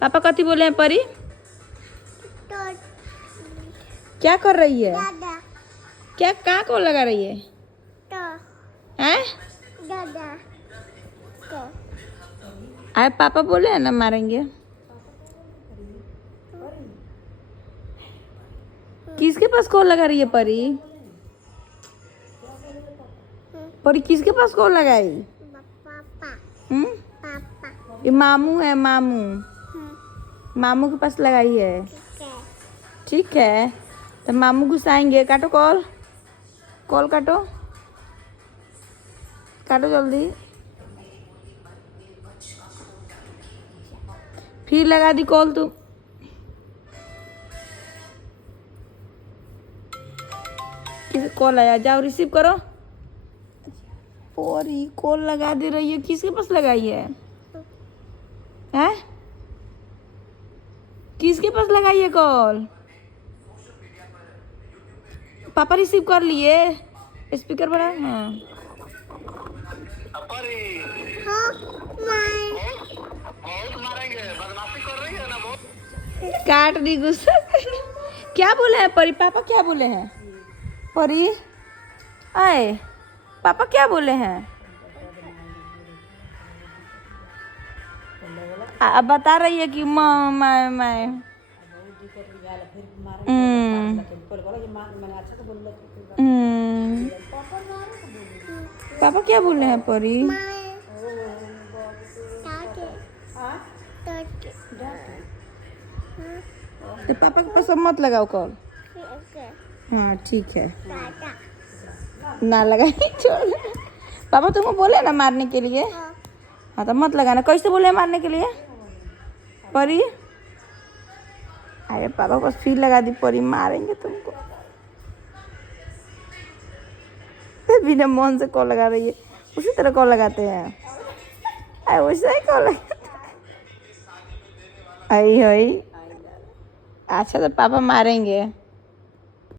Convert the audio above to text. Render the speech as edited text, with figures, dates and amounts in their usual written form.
पापा कथी बोले हैं परी? क्या कर रही है? क्या कहाँ को लगा रही है? हैं? आए पापा बोले हैं ना मारेंगे। किसके पास कॉल लगा रही है परी? परी किसके पास कॉल लगाई? ये मामू है, मामू। मामू के पास लगाई है। ठीक है, तो मामू गुस्साएंगे। काटो कॉल, कॉल काटो, काटो जल्दी। फिर लगा दी कॉल तू। किसी कॉल आया, जाओ रिसीव करो। परी कॉल लगा दे रही है, किसके पास लगाई है? हैं? किसके पास लगाई है कॉल? पापा रिसीव कर लिए, स्पीकर बड़ा। हाँ काट दी गुस्सा। क्या बोले हैं परी? पापा क्या बोले हैं परी? आए पापा क्या बोले हैं? अब बता रही है कि मैं पापा क्या बोले हैं परी? तो पापा के पास मत लगाओ कॉल। हाँ ठीक है, ना लगाई छोड़। पापा तुमको बोले ना मारने के लिए। हाँ तो मत लगाना। कैसे बोले मारने के लिए परी? अरे पापा बस फिर लगा दी परी, मारेंगे तुमको। बिना मन से कॉल लगा रही है, उसी तरह कॉल लगाते हैं। अरे वैसे ही कॉल लगाते हैं। आई अच्छा तो पापा मारेंगे।